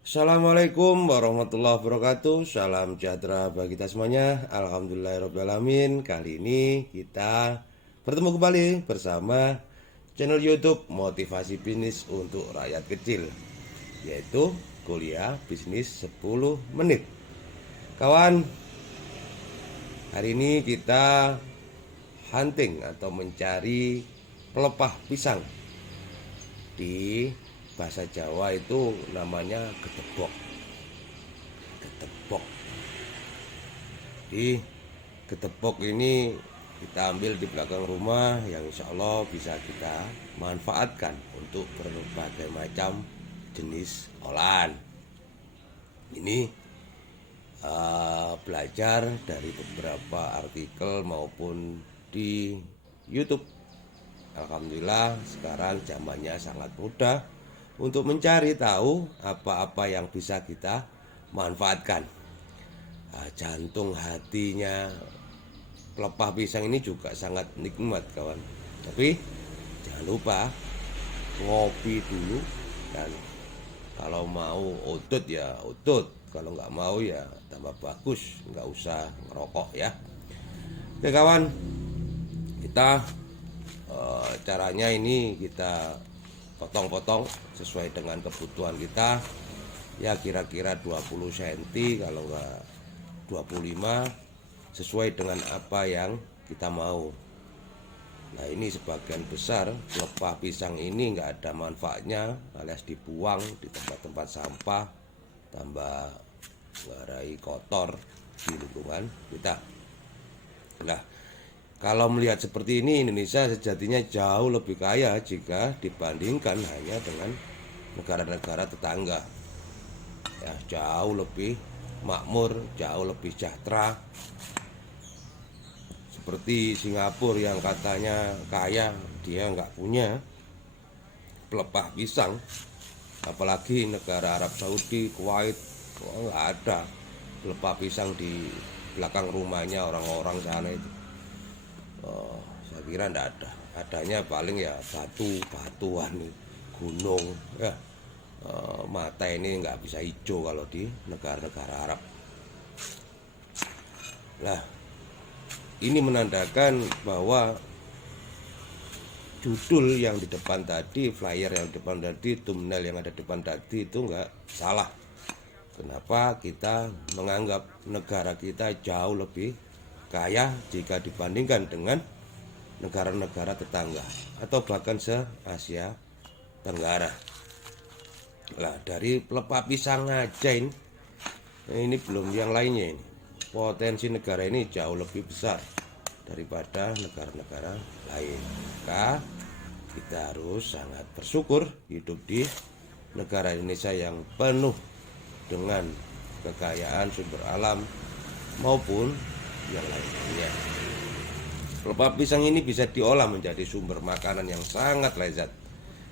Assalamualaikum warahmatullahi wabarakatuh. Salam sejahtera bagi kita semuanya. Alhamdulillahirrahmanirrahim. Kali ini kita bertemu kembali bersama channel YouTube Motivasi Bisnis untuk Rakyat Kecil, yaitu Kuliah Bisnis 10 Menit. Kawan, hari ini kita hunting atau mencari pelepah pisang. Di bahasa Jawa itu namanya gedebok. Gedebok. Di gedebok ini kita ambil di belakang rumah yang insya Allah bisa kita manfaatkan untuk berbagai macam jenis olahan. Ini belajar dari beberapa artikel maupun di YouTube. Alhamdulillah sekarang zamannya sangat mudah untuk mencari tahu apa-apa yang bisa kita manfaatkan. Jantung hatinya pelepah pisang ini juga sangat nikmat, kawan. Tapi jangan lupa ngopi dulu, dan kalau mau udut ya udut, kalau nggak mau ya tambah bagus, nggak usah ngerokok ya. Oke kawan, kita caranya ini kita potong-potong sesuai dengan kebutuhan kita, ya kira-kira 20 cm, kalau nggak 25, sesuai dengan apa yang kita mau. Nah ini sebagian besar pelepah pisang ini nggak ada manfaatnya, alias dibuang di tempat-tempat sampah, tambah warai kotor di lingkungan kita. Nah, kalau melihat seperti ini, Indonesia sejatinya jauh lebih kaya jika dibandingkan hanya dengan negara-negara tetangga. Ya, jauh lebih makmur, jauh lebih sejahtera. Seperti Singapura yang katanya kaya, dia nggak punya pelepah pisang. Apalagi negara Arab Saudi, Kuwait, nggak ada pelepah pisang di belakang rumahnya orang-orang sana itu. Saya kira tidak ada. Adanya paling ya batuan, gunung ya. Mata ini nggak bisa hijau kalau di negara-negara Arab. Nah, ini menandakan bahwa judul yang di depan tadi, flyer yang di depan tadi, thumbnail yang ada di depan tadi itu nggak salah. Kenapa kita menganggap negara kita jauh lebih kaya jika dibandingkan dengan negara-negara tetangga atau bahkan se-Asia Tenggara. Nah, dari pelepah pisang aja ini belum yang lainnya ini. Potensi negara ini jauh lebih besar daripada negara-negara lain. Maka kita harus sangat bersyukur hidup di negara Indonesia yang penuh dengan kekayaan sumber alam maupun yang lainnya. Pelepah pisang ini bisa diolah menjadi sumber makanan yang sangat lezat,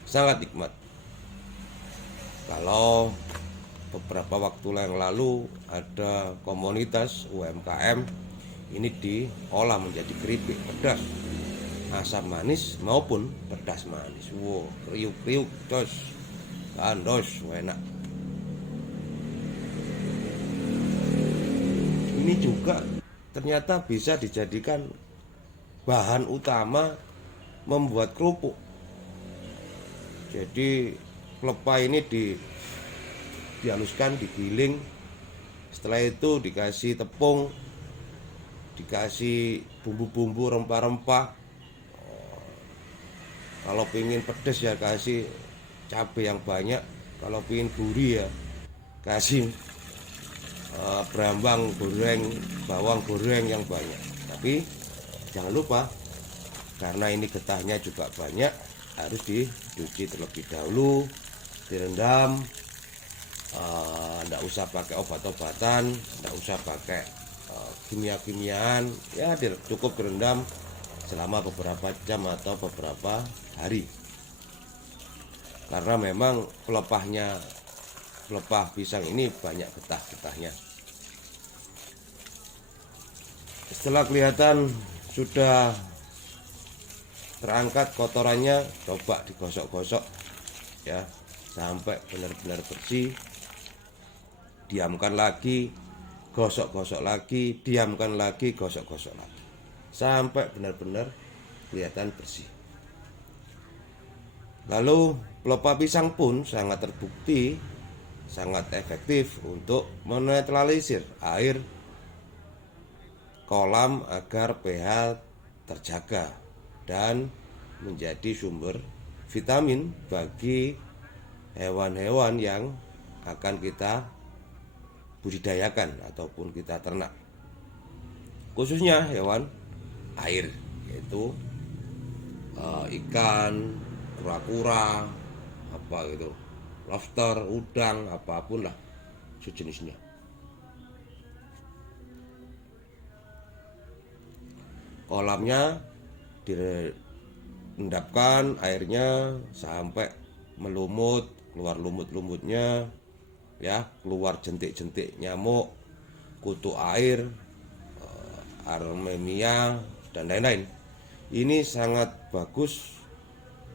sangat nikmat. Kalau beberapa waktu yang lalu ada komunitas UMKM ini diolah menjadi keripik pedas, asam manis maupun pedas manis. Wow, kriuk-kriuk, jos, kandos, enak. Ini juga ternyata bisa dijadikan bahan utama membuat kerupuk. Jadi pelepah ini dihaluskan, digiling, setelah itu dikasih tepung, dikasih bumbu-bumbu rempah-rempah. Kalau pengen pedas ya kasih cabai yang banyak, kalau pengen gurih ya kasih berambang goreng, bawang goreng yang banyak. Tapi jangan lupa, karena ini getahnya juga banyak, harus dicuci terlebih dahulu, direndam. Nggak usah pakai obat-obatan, nggak usah pakai kimia-kimiaan, ya cukup direndam selama beberapa jam atau beberapa hari. Karena memang pelepah pisang ini banyak getah-getahnya. Setelah kelihatan sudah terangkat kotorannya, coba digosok-gosok ya sampai benar-benar bersih. diamkan lagi, gosok-gosok lagi, diamkan lagi, gosok-gosok lagi, sampai benar-benar kelihatan bersih. Lalu pelepah pisang pun sangat terbukti sangat efektif untuk menetralisir air kolam agar pH terjaga dan menjadi sumber vitamin bagi hewan-hewan yang akan kita budidayakan ataupun kita ternak, khususnya hewan air, yaitu ikan, kura-kura, apa gitu, lobster, udang, apapun lah sejenisnya. Kolamnya direndapkan airnya sampai melumut, keluar lumut-lumutnya, ya, keluar jentik-jentik nyamuk, kutu air, armenia dan lain-lain. Ini sangat bagus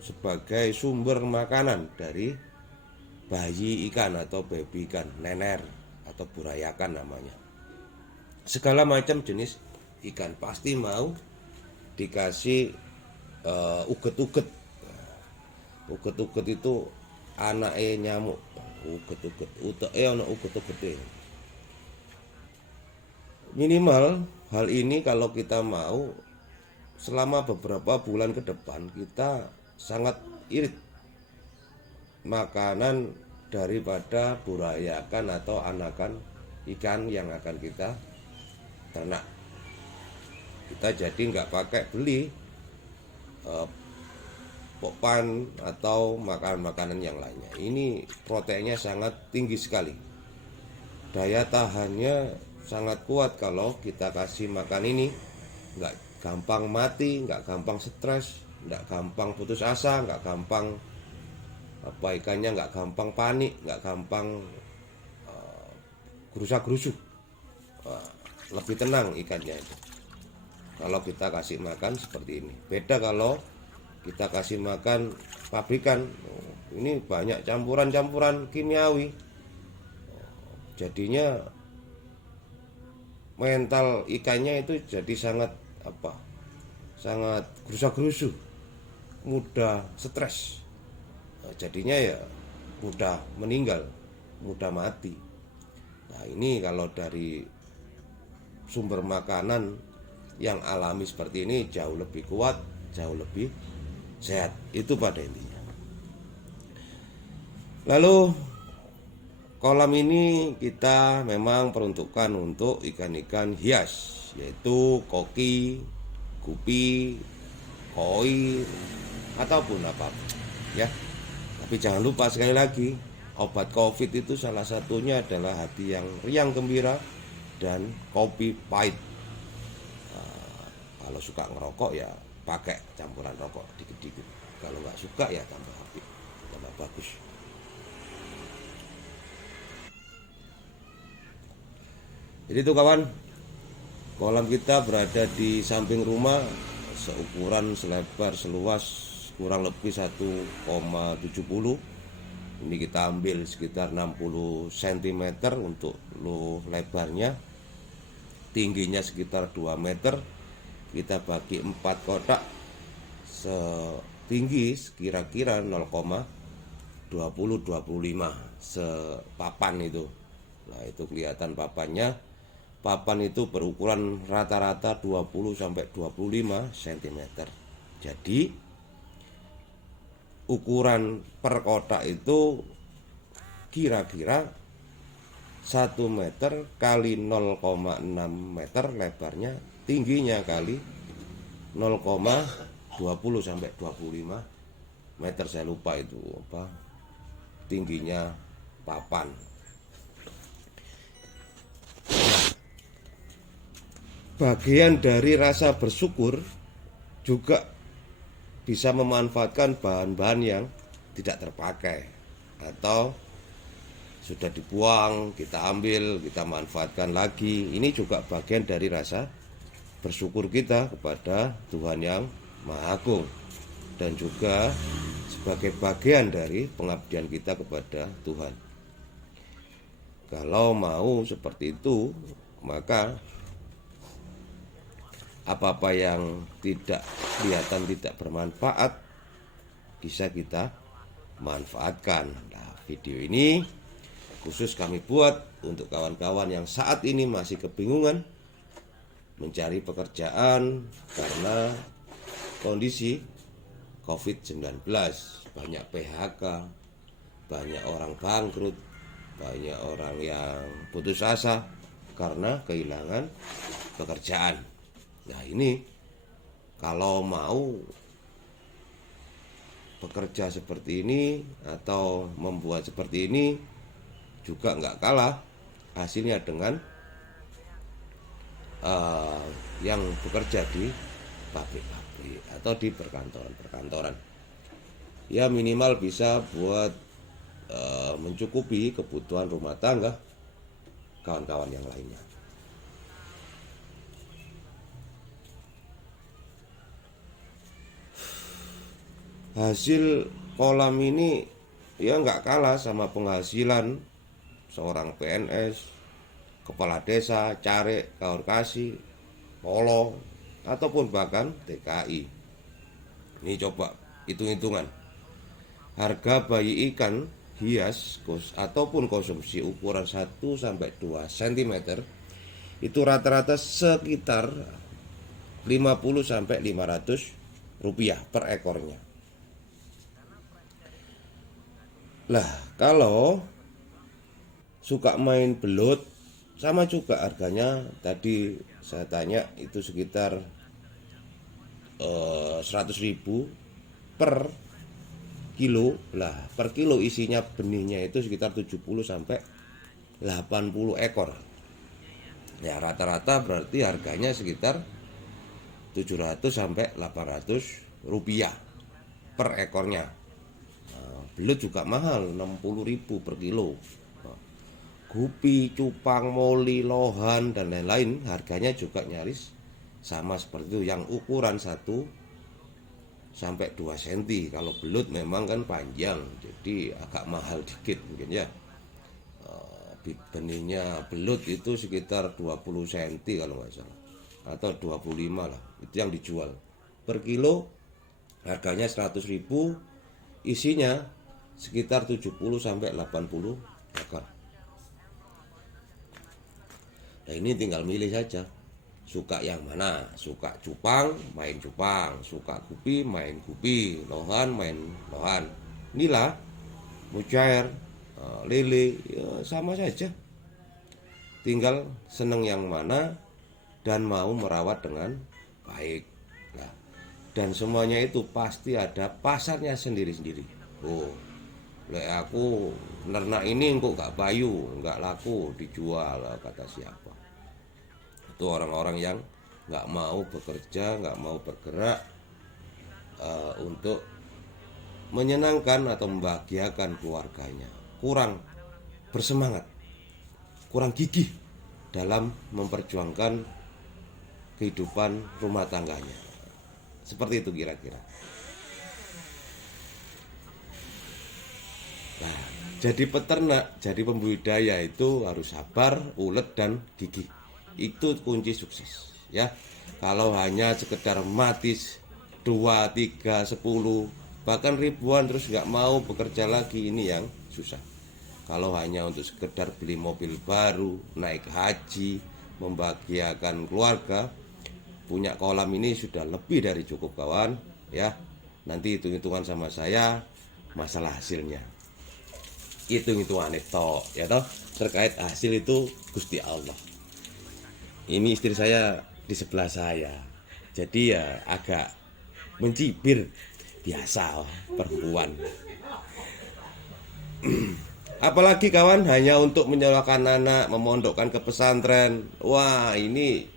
sebagai sumber makanan dari bayi ikan atau baby ikan, nener atau burayakan namanya. Segala macam jenis ikan pasti mau dikasih uget-uget. Uget-uget itu anaknya nyamuk. Uget-uget, ono uget-uget. Minimal hal ini kalau kita mau selama beberapa bulan ke depan kita sangat irit makanan daripada burayakan atau anakan ikan yang akan kita ternak. Kita jadi nggak pakai beli popan atau makanan-makanan yang lainnya. Ini proteinnya sangat tinggi sekali. Daya tahannya sangat kuat kalau kita kasih makan ini. Nggak gampang mati, nggak gampang stres, nggak gampang putus asa, nggak gampang ikannya nggak gampang panik, nggak gampang gerusa-gerusu. Lebih tenang ikannya itu kalau kita kasih makan seperti ini. Beda kalau kita kasih makan pabrikan, ini banyak campuran-campuran kimiawi, jadinya mental ikannya itu jadi sangat gerusa-gerusu, mudah stres, jadinya ya mudah meninggal, mudah mati. Nah, ini kalau dari sumber makanan yang alami seperti ini jauh lebih kuat, jauh lebih sehat, itu pada intinya. Lalu kolam ini kita memang peruntukkan untuk ikan-ikan hias, yaitu koki, gupi, koi, ataupun apapun, ya. Tapi jangan lupa sekali lagi, obat COVID itu salah satunya adalah hati yang riang gembira dan kopi pahit. Kalau suka ngerokok ya pakai campuran rokok dikit-dikit. Kalau nggak suka ya tambah api, tambah bagus. Jadi itu kawan, kolam kita berada di samping rumah, seukuran selebar seluas kurang lebih 1,70. Ini kita ambil sekitar 60 cm untuk lebarnya, tingginya sekitar 2 meter. Kita bagi 4 kotak setinggi kira-kira 0,20-25 sepapan itu. Nah, itu kelihatan papannya. Papan itu berukuran rata-rata 20-25 cm. Jadi ukuran per kotak itu kira-kira 1 meter kali 0,6 meter lebarnya, tingginya kali 0,20-25 meter, saya lupa itu apa tingginya papan. Bagian dari rasa bersyukur juga bisa memanfaatkan bahan-bahan yang tidak terpakai atau sudah dibuang, kita ambil, kita manfaatkan lagi. Ini juga bagian dari rasa bersyukur kita kepada Tuhan yang Maha Agung, dan juga sebagai bagian dari pengabdian kita kepada Tuhan. Kalau mau seperti itu, maka apa-apa yang tidak kelihatan tidak bermanfaat bisa kita manfaatkan. Nah, video ini khusus kami buat untuk kawan-kawan yang saat ini masih kebingungan mencari pekerjaan karena kondisi COVID-19. Banyak PHK, banyak orang bangkrut, banyak orang yang putus asa karena kehilangan pekerjaan. Nah, ini kalau mau bekerja seperti ini atau membuat seperti ini juga nggak kalah hasilnya dengan yang bekerja di pabrik-pabrik atau di perkantoran-perkantoran. Ya minimal bisa buat mencukupi kebutuhan rumah tangga kawan-kawan yang lainnya. Hasil kolam ini ya nggak kalah sama penghasilan seorang PNS, kepala desa, carik, kaur kasih, polo, ataupun bahkan TKI. Ini coba hitung-hitungan. Harga bayi ikan hias ataupun konsumsi ukuran 1-2 cm itu rata-rata sekitar 50-500 rupiah per ekornya. Lah, kalau suka main belut sama juga harganya. Tadi saya tanya itu sekitar 100.000 per kilo. Lah, per kilo isinya benihnya itu sekitar 70-80 ekor. Ya rata-rata berarti harganya sekitar 700-800 rupiah per ekornya. Nah, belut juga mahal, 60.000 per kilo. Nah, gupi, cupang, moli, lohan dan lain-lain harganya juga nyaris sama seperti itu. Yang ukuran 1-2 cm. Kalau belut memang kan panjang, jadi agak mahal dikit mungkin ya. Benihnya belut itu sekitar 20 cm kalau nggak salah, atau 25 lah, itu yang dijual. Per kilo harganya 100.000, isinya sekitar 70-80 ekor. Nah, ini tinggal milih saja. Suka yang mana? Suka cupang, main cupang. Suka gupi, main gupi. Lohan, main lohan. Nila, mujair, lele, ya sama saja. Tinggal seneng yang mana dan mau merawat dengan baik. Nah, dan semuanya itu pasti ada pasarnya sendiri-sendiri. Oh, aku nernak ini kok gak payu, gak laku dijual, kata siapa? Itu orang-orang yang nggak mau bekerja, nggak mau bergerak untuk menyenangkan atau membahagiakan keluarganya, kurang bersemangat, kurang gigih dalam memperjuangkan kehidupan rumah tangganya. Seperti itu kira-kira. Nah, jadi peternak, jadi pembudidaya itu harus sabar, ulet dan gigih. Itu kunci sukses ya. Kalau hanya sekedar mati 2, 3, 10 bahkan ribuan terus nggak mau bekerja lagi, ini yang susah. Kalau hanya untuk sekedar beli mobil baru, naik haji, membahagiakan keluarga, punya kolam ini sudah lebih dari cukup kawan ya. Nanti hitung-hitungan sama saya masalah hasilnya, hitung-hitungan itu ya toh. Terkait hasil itu Gusti Allah. Ini istri saya di sebelah saya, jadi ya agak mencibir, biasa perempuan. Apalagi kawan hanya untuk menyekolahkan anak, memondokkan ke pesantren. Wah, ini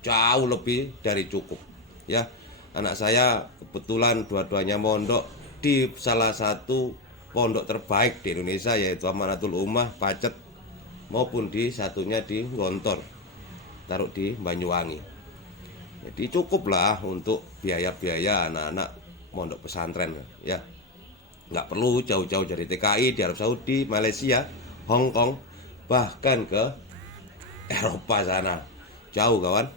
jauh lebih dari cukup ya. Anak saya kebetulan dua-duanya mondok di salah satu pondok terbaik di Indonesia, yaitu Amanatul Ummah Pacet, maupun di satunya di Gontor, taruh di Banyuwangi. Jadi cukuplah untuk biaya-biaya anak-anak mondok pesantren ya. Nggak perlu jauh-jauh dari TKI di Arab Saudi, Malaysia, Hong Kong, bahkan ke Eropa sana. Jauh kawan.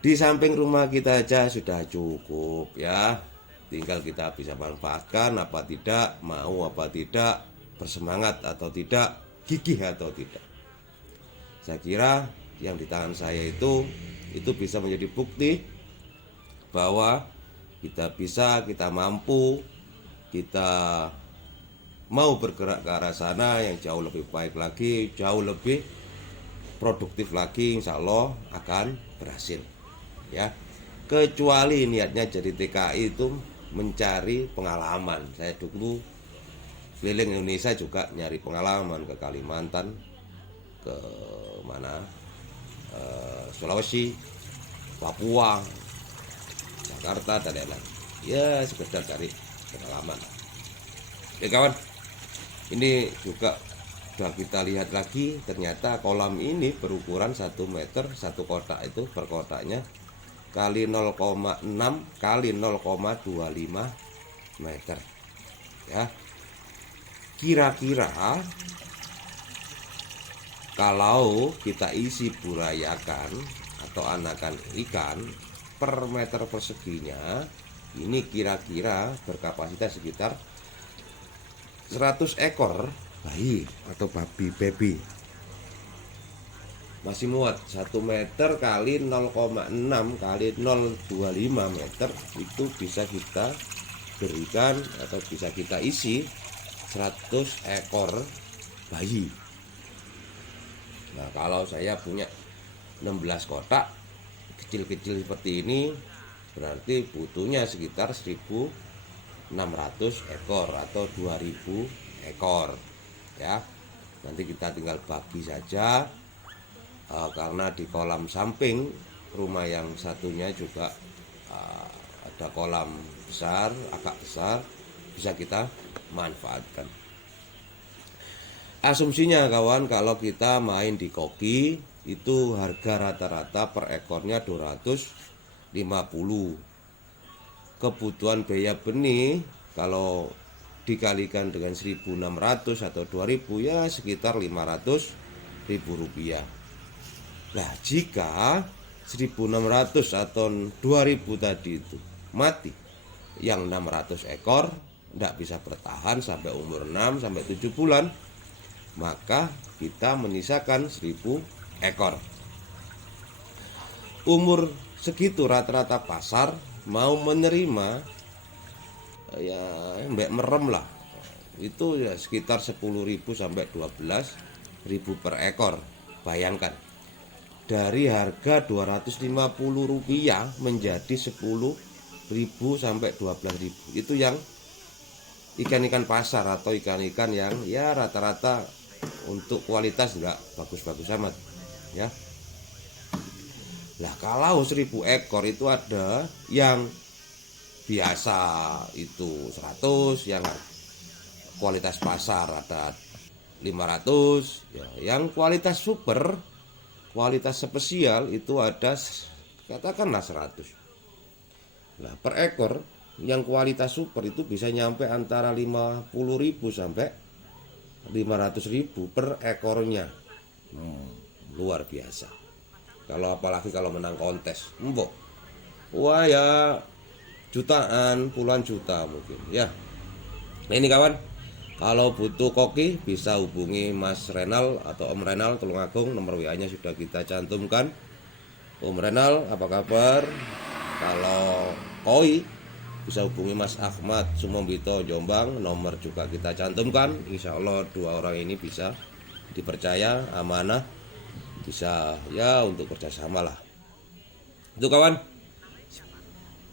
Di samping rumah kita aja sudah cukup ya. Tinggal kita bisa manfaatkan apa tidak, mau apa tidak, bersemangat atau tidak, gigih atau tidak. Saya kira yang di tangan saya itu bisa menjadi bukti bahwa kita bisa, kita mampu, kita mau bergerak ke arah sana yang jauh lebih baik lagi, jauh lebih produktif lagi, insya Allah akan berhasil ya. Kecuali niatnya jadi TKI itu mencari pengalaman. Saya dulu keliling Indonesia juga nyari pengalaman, ke Kalimantan, ke mana, Sulawesi, Papua, Jakarta dan lain-lain. Ya sekedar cari pengalaman. Ya kawan, ini juga sudah kita lihat lagi, ternyata kolam ini berukuran 1 meter, satu kotak itu per kotaknya kali 0,6 kali 0,25 meter ya. Kira-kira kalau kita isi burayakan atau anakan ikan per meter perseginya, ini kira-kira berkapasitas sekitar 100 ekor bayi atau babi masih muat. 1 meter kali 0,6 kali 0,25 meter itu bisa kita berikan atau bisa kita isi 100 ekor bayi. Nah kalau saya punya 16 kotak kecil-kecil seperti ini, berarti butuhnya sekitar 1.600 ekor atau 2.000 ekor ya. Nanti kita tinggal bagi saja, karena di kolam samping rumah yang satunya juga ada kolam besar, agak besar, bisa kita manfaatkan. Asumsinya kawan, kalau kita main di koki itu harga rata-rata per ekornya 250. Kebutuhan biaya benih kalau dikalikan dengan 1.600 atau 2.000 ya sekitar 500.000 rupiah. Nah jika 1.600 atau 2.000 tadi itu mati, yang 600 ekor tidak bisa bertahan sampai umur 6 sampai 7 bulan, maka kita menyisakan 1.000 ekor. Umur segitu rata-rata pasar mau menerima ya mbak merem lah, itu ya sekitar 10.000 sampai 12.000 per ekor. Bayangkan dari harga 250 rupiah menjadi 10.000 sampai 12.000. Itu yang ikan-ikan pasar atau ikan-ikan yang ya rata-rata untuk kualitas enggak bagus-bagus amat ya. Nah kalau 1.000 ekor itu ada yang biasa itu 100, yang kualitas pasar ada 500 ya, yang kualitas super, kualitas spesial itu ada katakanlah 100. Nah per ekor yang kualitas super itu bisa nyampe antara 50.000 sampai 500.000 per ekornya. Luar biasa. Kalau apalagi kalau menang kontes, mbok, wah ya jutaan, puluhan juta mungkin ya. Nah ini kawan, kalau butuh koki bisa hubungi Mas Renal atau Om Renal Tulungagung, nomor WA-nya sudah kita cantumkan. Om Renal apa kabar? Kalau koi bisa hubungi Mas Ahmad Sumombito Jombang, nomor juga kita cantumkan. Insya Allah dua orang ini bisa dipercaya, amanah, bisa ya untuk kerjasama lah. Itu kawan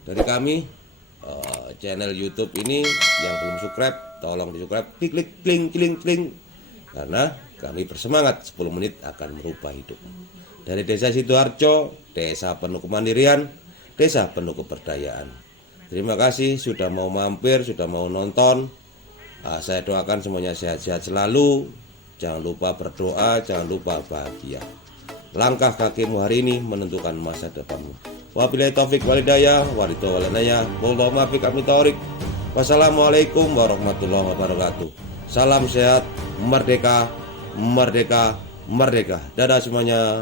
dari kami, channel YouTube ini yang belum subscribe tolong di subscribe, klik kling karena kami bersemangat 10 menit akan merubah hidup. Dari Desa Sidoarjo, desa penuh kemandirian, desa penuh keberdayaan. Terima kasih sudah mau mampir, sudah mau nonton. Saya doakan semuanya sehat-sehat selalu. Jangan lupa berdoa, jangan lupa bahagia. Langkah kakimu hari ini menentukan masa depanmu. Wabillahi taufik walhidayah, waridho walanaya, wallahu muwaffiq amit thoriq. Wassalamualaikum warahmatullahi wabarakatuh. Salam sehat, merdeka, merdeka, merdeka. Dadah semuanya.